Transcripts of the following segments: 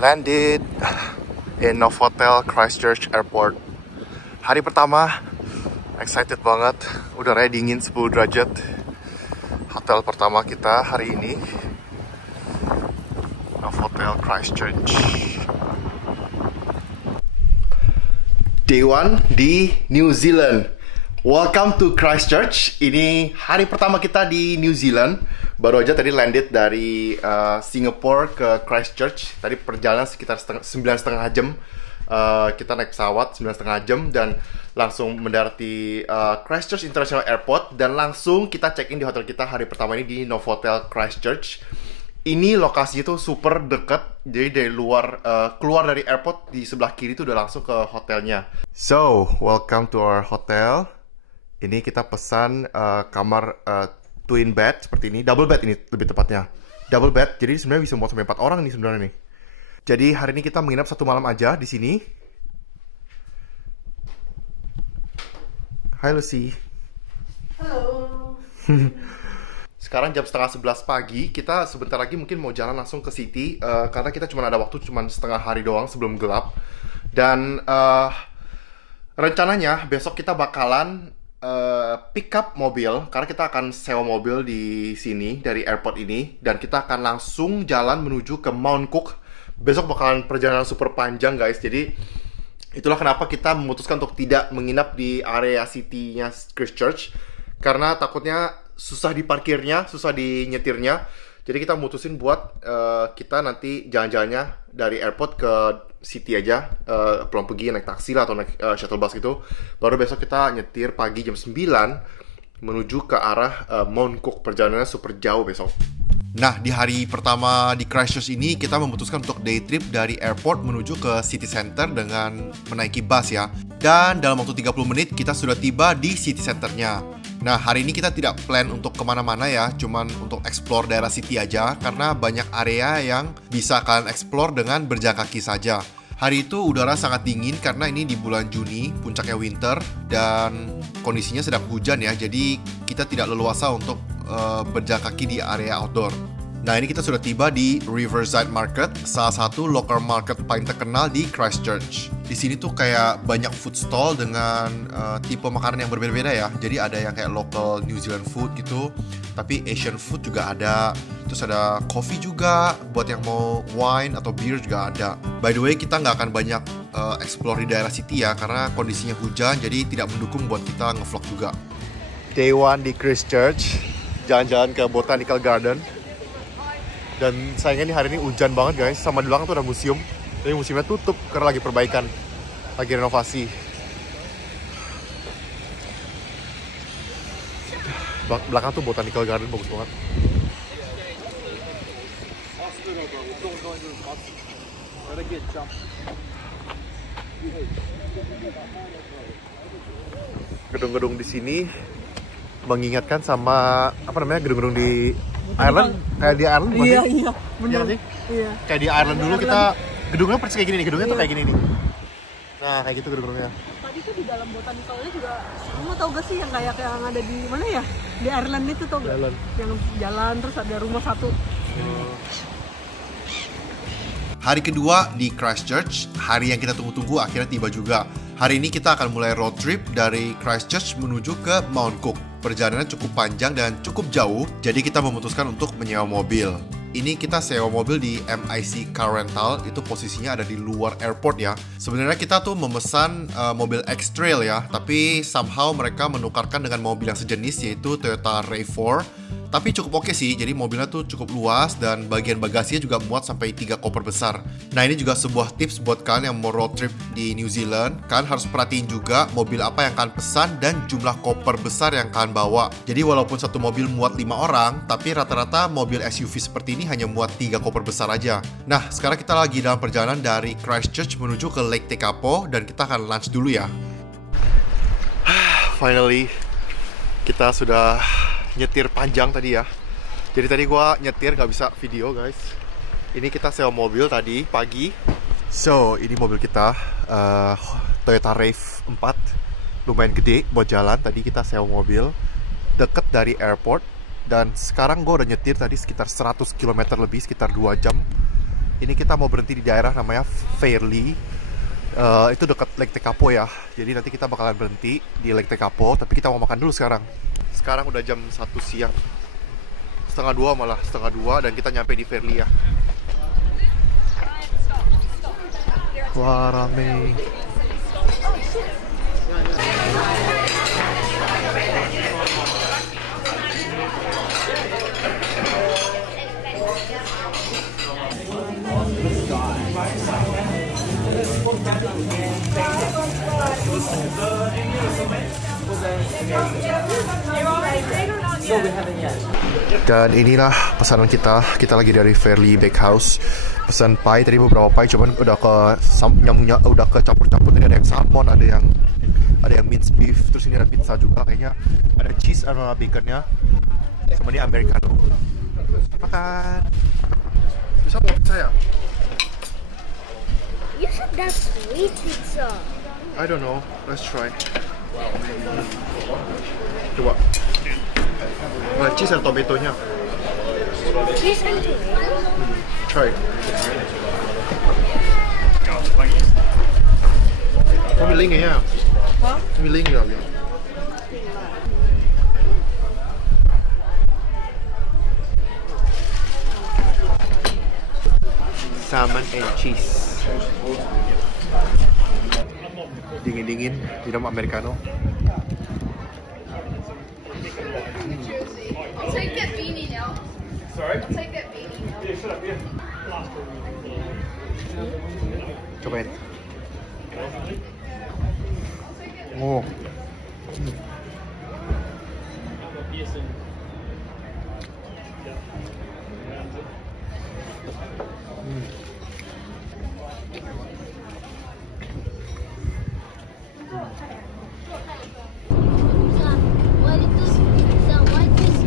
Landed in Novotel Christchurch Airport. Hari pertama, excited banget. Udaranya dingin 10 derajat. Hotel pertama kita hari ini, Novotel Christchurch. Day 1 di New Zealand. Welcome to Christchurch. Ini hari pertama kita di New Zealand. Baru aja tadi landed dari Singapore ke Christchurch. Tadi perjalanan sekitar 9,5 jam. Kita naik pesawat 9,5 jam dan langsung mendarat di Christchurch International Airport. Dan langsung kita check-in di hotel kita hari pertama ini di Novotel Christchurch. Ini lokasinya tuh super dekat. Jadi dari luar, keluar dari airport di sebelah kiri tuh udah langsung ke hotelnya. So, welcome to our hotel. Ini kita pesan kamar twin bed seperti ini, double bed ini lebih tepatnya. Double bed, jadi sebenarnya bisa muat sampai 4 orang nih sebenarnya nih. Jadi hari ini kita menginap 1 malam aja di sini. Hai Lucy. Halo. Sekarang jam setengah 11 pagi, kita sebentar lagi mungkin mau jalan langsung ke city karena kita cuma ada waktu cuma setengah hari doang sebelum gelap. Dan rencananya besok kita bakalan pick up mobil karena kita akan sewa mobil di sini dari airport ini dan kita akan langsung jalan menuju ke Mount Cook. Besok bakalan perjalanan super panjang guys. Jadi itulah kenapa kita memutuskan untuk tidak menginap di area city-nya Christchurch karena takutnya susah diparkirnya, susah dinyetirnya. Jadi kita mutusin buat kita nanti jalan-jalannya dari airport ke city aja, pulang pergi naik taksi lah atau naik shuttle bus gitu. Baru besok kita nyetir pagi jam 9 menuju ke arah Mount Cook. Perjalanannya super jauh besok. Nah, di hari pertama di Christchurch ini kita memutuskan untuk day trip dari airport menuju ke city center dengan menaiki bus ya. Dan dalam waktu 30 menit kita sudah tiba di city centernya. Nah, hari ini kita tidak plan untuk kemana-mana ya, cuman untuk explore daerah city aja, karena banyak area yang bisa kalian explore dengan berjalan kaki saja. Hari itu udara sangat dingin karena ini di bulan Juni, puncaknya winter, dan kondisinya sedang hujan ya, jadi kita tidak leluasa untuk berjalan kaki di area outdoor. Nah, ini kita sudah tiba di Riverside Market, salah satu local market paling terkenal di Christchurch. Di sini tuh kayak banyak food stall dengan tipe makanan yang berbeda-beda ya. Jadi ada yang kayak local New Zealand food gitu, tapi Asian food juga ada. Terus ada coffee juga, buat yang mau wine atau beer juga ada. By the way, kita nggak akan banyak explore di daerah city ya, karena kondisinya hujan, jadi tidak mendukung buat kita nge-vlog juga. Day 1 di Christchurch, jalan-jalan ke Botanical Garden. Dan sayangnya nih hari ini hujan banget guys. Sama di belakang tuh ada museum. Tapi museumnya tutup karena lagi perbaikan, lagi renovasi. Belakang tuh Botanical Garden bagus banget. Gedung-gedung di sini mengingatkan sama apa namanya, gedung-gedung di Ireland, kayak di Ireland masih? Iya, benar sih. Iya. Kayak di Ireland dulu kita gedungnya persis kayak gini nih, gedungnya tuh kayak gini nih. Nah, kayak gitu gedung-gedungnya. Tadi tuh di dalam botanicalnya juga, kamu tau gak sih yang kayak yang ada di mana ya? Di Ireland itu tau gak? Yang jalan terus ada rumah satu. Hari kedua di Christchurch, hari yang kita tunggu-tunggu akhirnya tiba juga. Hari ini kita akan mulai road trip dari Christchurch menuju ke Mount Cook. Perjalanannya cukup panjang dan cukup jauh, jadi kita memutuskan untuk menyewa mobil. Ini kita sewa mobil di MIC Car Rental, itu posisinya ada di luar airport ya. Sebenarnya kita tuh memesan mobil X-Trail ya, tapi somehow mereka menukarkan dengan mobil yang sejenis yaitu Toyota RAV4. Tapi cukup oke sih, jadi mobilnya tuh cukup luas dan bagian bagasinya juga muat sampai 3 koper besar. Nah, ini juga sebuah tips buat kalian yang mau road trip di New Zealand. Kalian harus perhatiin juga mobil apa yang kalian pesan dan jumlah koper besar yang kalian bawa. Jadi walaupun satu mobil muat 5 orang, tapi rata-rata mobil SUV seperti ini hanya muat 3 koper besar aja. Nah, sekarang kita lagi dalam perjalanan dari Christchurch menuju ke Lake Tekapo dan kita akan lunch dulu ya. Finally, kita sudah nyetir panjang tadi ya. Jadi tadi gua nyetir nggak bisa video guys. Ini kita sewa mobil tadi pagi. So, ini mobil kita Toyota RAV4. Lumayan gede buat jalan. Tadi kita sewa mobil deket dari airport. Dan sekarang gue udah nyetir tadi sekitar 100 km lebih, sekitar 2 jam. Ini kita mau berhenti di daerah namanya Fairley. Itu dekat Lake Tekapo ya. Jadi nanti kita bakalan berhenti di Lake Tekapo. Tapi kita mau makan dulu sekarang. Sekarang udah jam 1 siang. Setengah 2 malah, setengah 2. Dan kita nyampe di Fairley ya. Wah, rame. Dan inilah pesanan kita. Kita lagi dari Fairley Bakehouse. Pesan pie tadi, beberapa pie, cuman udah udah ke campur-campur. Tadi ada yang salmon, ada yang minced beef, terus ini ada pizza juga kayaknya. Ada cheese sama baconnya. Sama ini americano. Makan. Bisa mau pizza ya? You said that's sweet pizza. I don't know. Let's try. Coba. Cheese dan tomatonya. Cheese and tomato. Try. Có mì linh này nha. Hả? Mì linh rồi kìa. Salmon and cheese. Dingin-dingin, minum americano. I'll take that beanie now. Sorry? I'll take that beanie now. Yeah, shut up, yeah. Cobain. Oh. What is pizza? What is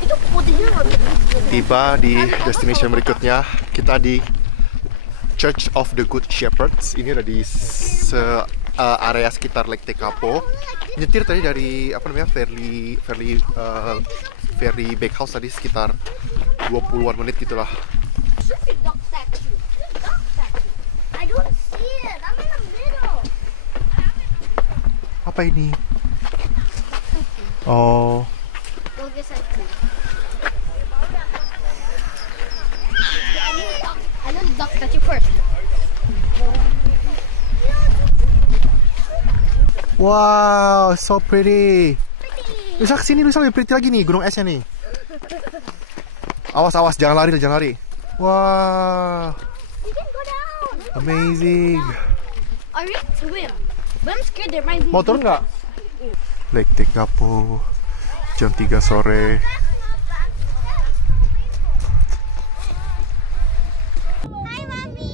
itu putihnya nggak bisa. Tiba di destination berikutnya, kita di Church of the Good Shepherds. Ini ada di area sekitar Lake Tekapo. Nyetir tadi dari apa namanya Fairley Bakehouse tadi sekitar 20-an menit gitulah. Dog statue. Dog statue. I don't see it. I'm in the middle. Apa ini? Oh, Dog statue. I know the dog statue first. wow, so pretty. Luisa kesini, Luisa lebih pretty lagi nih, gunung esnya nih. Awas, awas, jangan lari, jangan lari. Wah, You can go down. amazing. I ready to swim, but I'm scared there might be. Mau turun nggak? Lake Tekapo, jam 3 sore. Hi, mommy.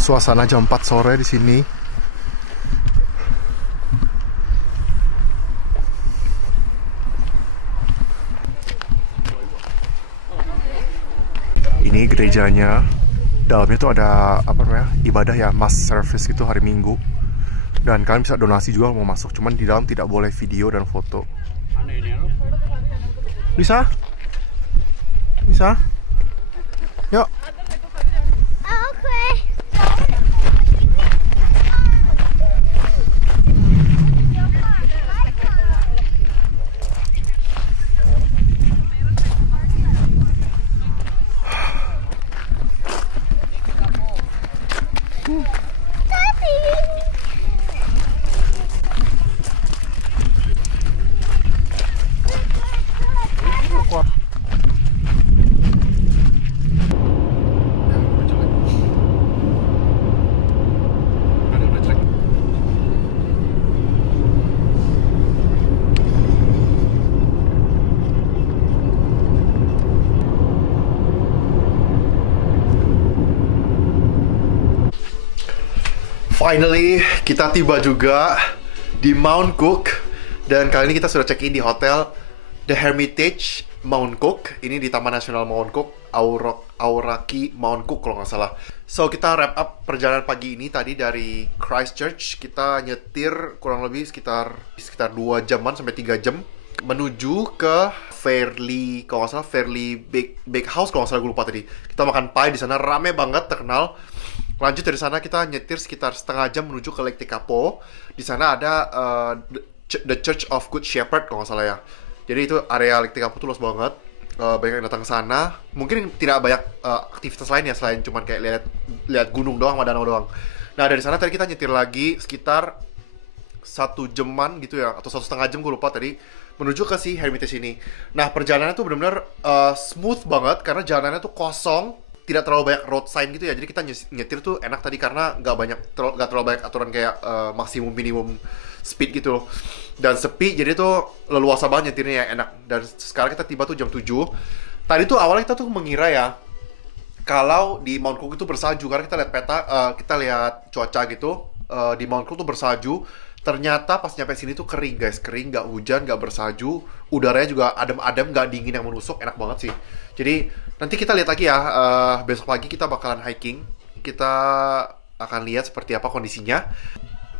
Suasana jam 4 sore di sini. Ini gerejanya. Dalamnya tuh ada apa namanya? Ibadah ya, mass service gitu hari Minggu. Dan kalian bisa donasi juga mau masuk. Cuman di dalam tidak boleh video dan foto. Bisa? Bisa? Yuk. Okay. Finally, kita tiba juga di Mount Cook. Dan kali ini kita sudah check-in di hotel The Hermitage Mount Cook. Ini di Taman Nasional Mount Cook, Aoraki Mount Cook kalau nggak salah. So, kita wrap up perjalanan pagi ini tadi dari Christchurch. Kita nyetir kurang lebih sekitar 2 jaman sampai 3 jam menuju ke Fairlie, kalau nggak salah Fairlie Bakehouse kalau nggak salah, gue lupa tadi. Kita makan pie di sana, rame banget, terkenal. Lanjut dari sana kita nyetir sekitar setengah jam menuju ke Lake Tekapo. Di sana ada The Church of Good Shepherd kalau nggak salah ya. Jadi itu area Lake Tekapo tuh luas banget. Banyak yang datang ke sana. Mungkin tidak banyak aktivitas lain ya selain cuman kayak lihat gunung doang sama danau doang. Nah dari sana tadi kita nyetir lagi sekitar 1 jaman gitu ya, atau 1,5 jam gue lupa tadi, menuju ke si Hermitage ini. Nah perjalanannya tuh benar-benar smooth banget karena jalanannya tuh kosong, tidak terlalu banyak road sign gitu ya. Jadi kita nyetir tuh enak tadi karena nggak terlalu banyak aturan kayak maksimum minimum speed gitu loh. Dan sepi, jadi tuh leluasa banget nyetirnya ya, enak. Dan sekarang kita tiba tuh jam 7. Tadi tuh awalnya kita tuh mengira ya kalau di Mount Cook itu bersalju, karena kita lihat peta, kita lihat cuaca gitu, di Mount Cook tuh bersalju. Ternyata pas nyampe sini tuh kering guys, kering, nggak hujan, nggak bersalju, udaranya juga adem-adem, nggak dingin yang menusuk, enak banget sih. Jadi nanti kita lihat lagi ya, besok pagi kita bakalan hiking, kita akan lihat seperti apa kondisinya.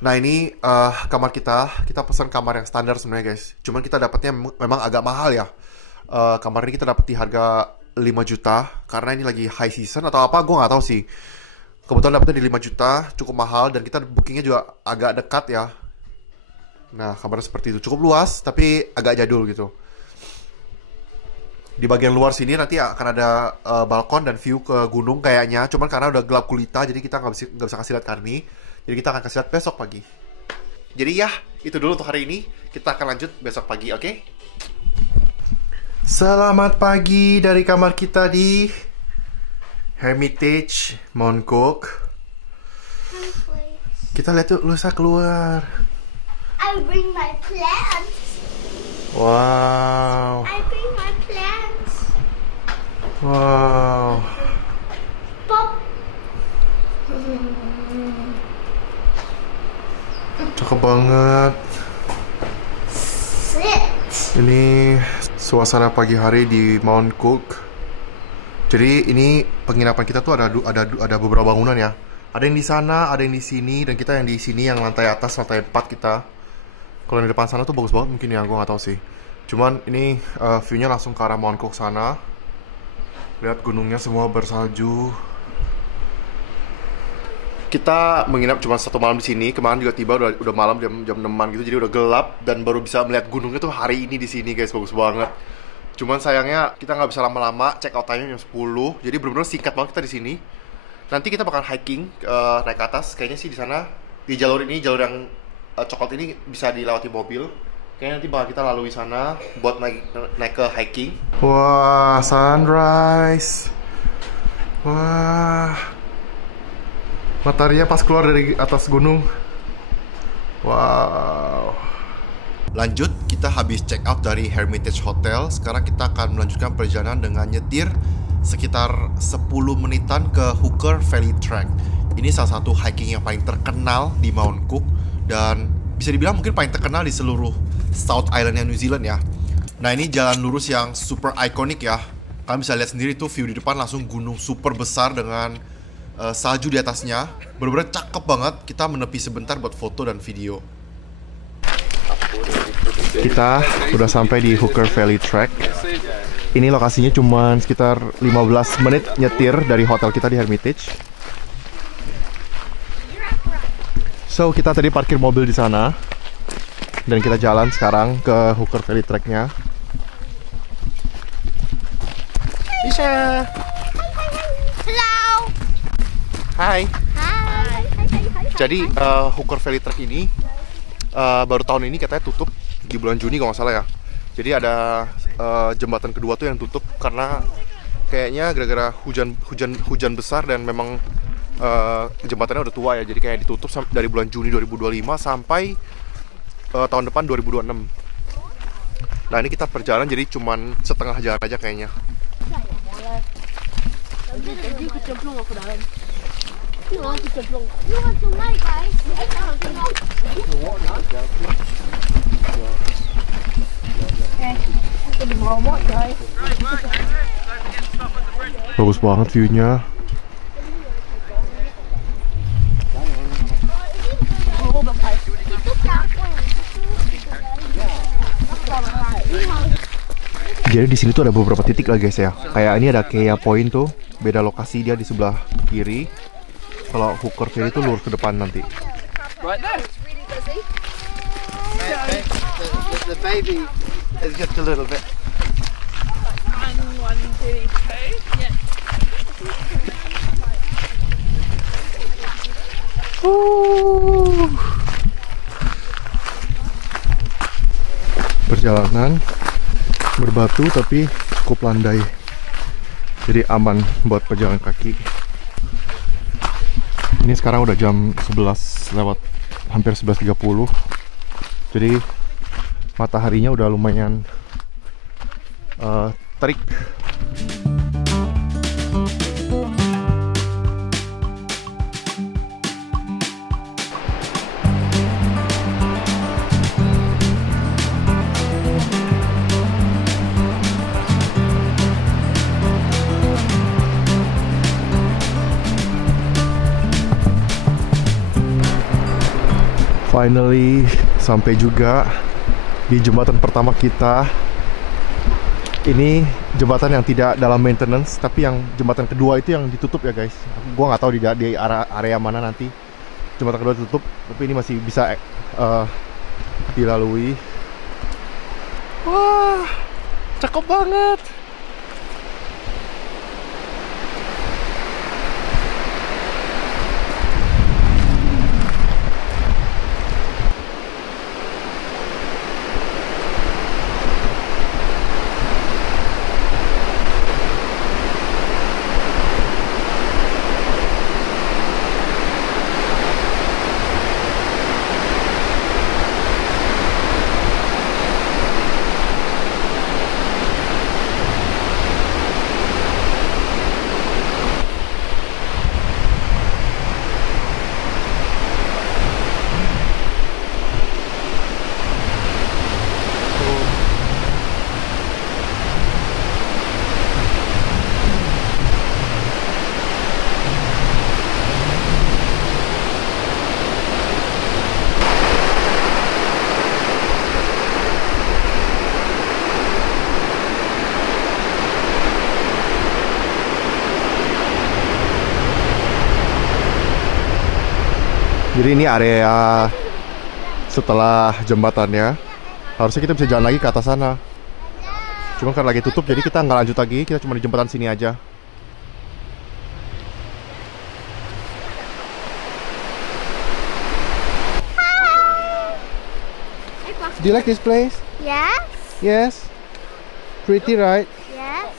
Nah ini kamar kita pesan kamar yang standar sebenarnya guys, cuman kita dapatnya memang agak mahal ya. Kamar ini kita dapat di harga 5 juta, karena ini lagi high season atau apa, gue nggak tahu sih. Kebetulan dapetnya di 5 juta, cukup mahal, dan kita bookingnya juga agak dekat ya. Nah, kamarnya seperti itu. Cukup luas, tapi agak jadul gitu. Di bagian luar sini nanti akan ada balkon dan view ke gunung kayaknya. Cuman karena udah gelap gulita, jadi kita nggak bisa kasih lihat Karni. Jadi kita akan kasih lihat besok pagi. Jadi ya, itu dulu untuk hari ini. Kita akan lanjut besok pagi, oke? Selamat pagi dari kamar kita di Hermitage Mount Cook. Kita lihat tuh Lusa keluar. I bring my plants. Wow. I bring my plants. Wow. Pop. Cakep banget. Sit. Ini suasana pagi hari di Mount Cook. Jadi ini penginapan kita tuh ada beberapa bangunan ya. Ada yang di sana, ada yang di sini, dan kita yang di sini yang lantai atas, lantai 4 kita. Kalau yang di depan sana tuh bagus banget mungkin ya, gue nggak tahu sih. Cuman ini view-nya langsung ke arah Mount Cook sana. Lihat gunungnya semua bersalju. Kita menginap cuma 1 malam di sini. Kemarin juga tiba udah malam jam 6-an gitu, jadi udah gelap dan baru bisa melihat gunungnya tuh hari ini di sini guys, bagus banget. Cuman sayangnya kita nggak bisa lama-lama, check out time-nya jam 10. Jadi benar-benar singkat banget kita di sini. Nanti kita bakal hiking naik ke atas. Kayaknya sih di sana di jalur ini, jalur yang coklat ini bisa dilewati mobil. Kayaknya nanti bakal kita lalui sana buat naik ke hiking. Wah, sunrise. Wah, mataharinya pas keluar dari atas gunung. Wow. Lanjut, kita habis check out dari Hermitage Hotel. Sekarang kita akan melanjutkan perjalanan dengan nyetir sekitar 10 menitan ke Hooker Valley Track. Ini salah satu hiking yang paling terkenal di Mount Cook, dan bisa dibilang mungkin paling terkenal di seluruh South Island-nya New Zealand ya. Nah ini jalan lurus yang super ikonik ya. Kalian bisa lihat sendiri tuh view di depan, langsung gunung super besar dengan salju di atasnya. Bener-bener cakep banget. Kita menepi sebentar buat foto dan video. Kita udah sampai di Hooker Valley Track. Ini lokasinya cuma sekitar 15 menit nyetir dari hotel kita di Hermitage. So, kita tadi parkir mobil di sana dan kita jalan sekarang ke Hooker Valley Track-nya. Isha. Hello. Hai. Hi. Jadi Hooker Valley Track ini baru tahun ini katanya tutup di bulan Juni kalau nggak salah ya. Jadi ada jembatan kedua tuh yang tutup karena kayaknya gara-gara hujan besar, dan memang jembatannya udah tua ya. Jadi kayak ditutup dari bulan Juni 2025 sampai tahun depan 2026. Nah ini kita perjalanan jadi cuman setengah jalan aja kayaknya. Di Bromo, coy. Bagus banget view-nya. Jadi di sini tuh ada beberapa titik lah guys ya. Kayak ini ada Kea Point tuh, beda lokasi, dia di sebelah kiri. Kalau Hooker Ferry itu lurus ke depan nanti. Right there. The baby is just a little bit. One, two, yeah. Perjalanan berbatu tapi cukup landai, jadi aman buat pejalan kaki. Ini sekarang udah jam 11 lewat hampir 11.30, jadi mataharinya udah lumayan terik. Finally sampai juga di jembatan pertama kita. Ini jembatan yang tidak dalam maintenance, tapi yang jembatan kedua itu yang ditutup ya guys. Gua nggak tahu di area mana nanti jembatan kedua ditutup, tapi ini masih bisa dilalui. Wah, cakep banget. Jadi ini area setelah jembatannya. Harusnya kita bisa jalan lagi ke atas sana. Cuma karena lagi tutup, jadi kita nggak lanjut lagi. Kita cuma di jembatan sini aja. Do you like this place? Yes. Yes. Pretty, right? Yes.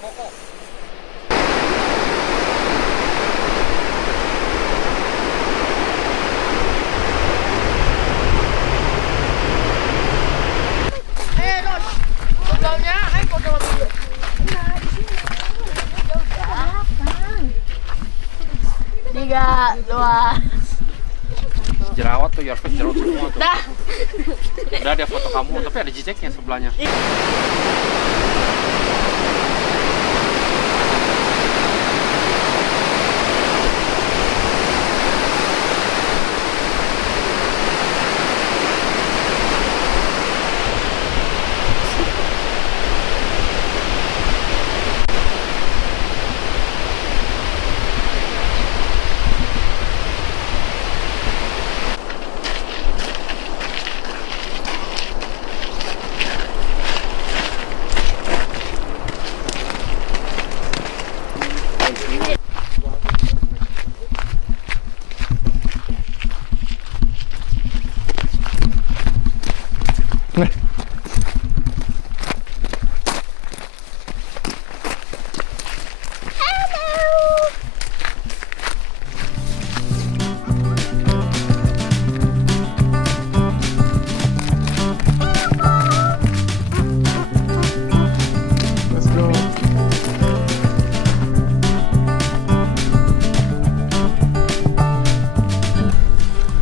Tiga, dua. Jerawat tuh, your face jerawat semua tuh. Udah ada foto kamu, tapi ada jejaknya sebelahnya.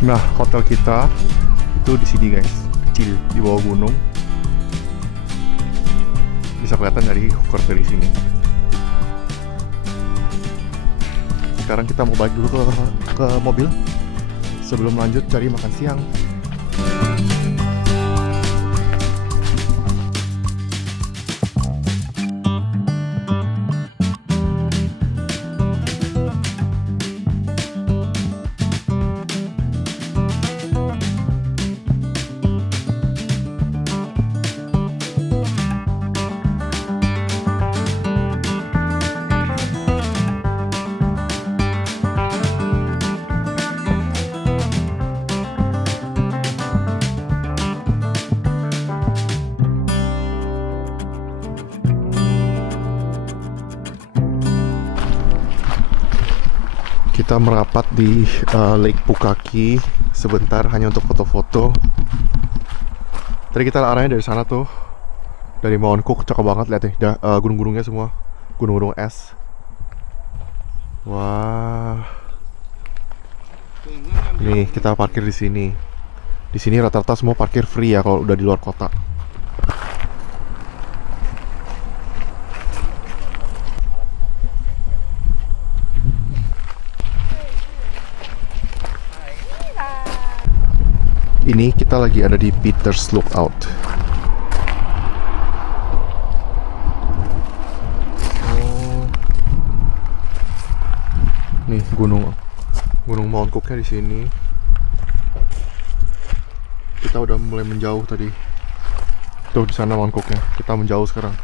Nah, hotel kita itu di sini guys, kecil di bawah gunung. bisa kelihatan dari hooker dari sini. Sekarang kita mau balik dulu ke mobil sebelum lanjut cari makan siang. Kita merapat di Lake Pukaki sebentar hanya untuk foto-foto. Tadi kita arahnya dari sana tuh, dari Mount Cook, cakep banget, lihat nih, gunung-gunungnya semua, gunung-gunung es. Wah, nih kita parkir di sini. Di sini rata-rata semua parkir free ya kalau udah di luar kota. Ini kita lagi ada di Peters Lookout. Oh. Nih gunung Mount Cook-nya di sini. Kita udah mulai menjauh tadi. Tuh di sana Mount Cook-nya. Kita menjauh sekarang.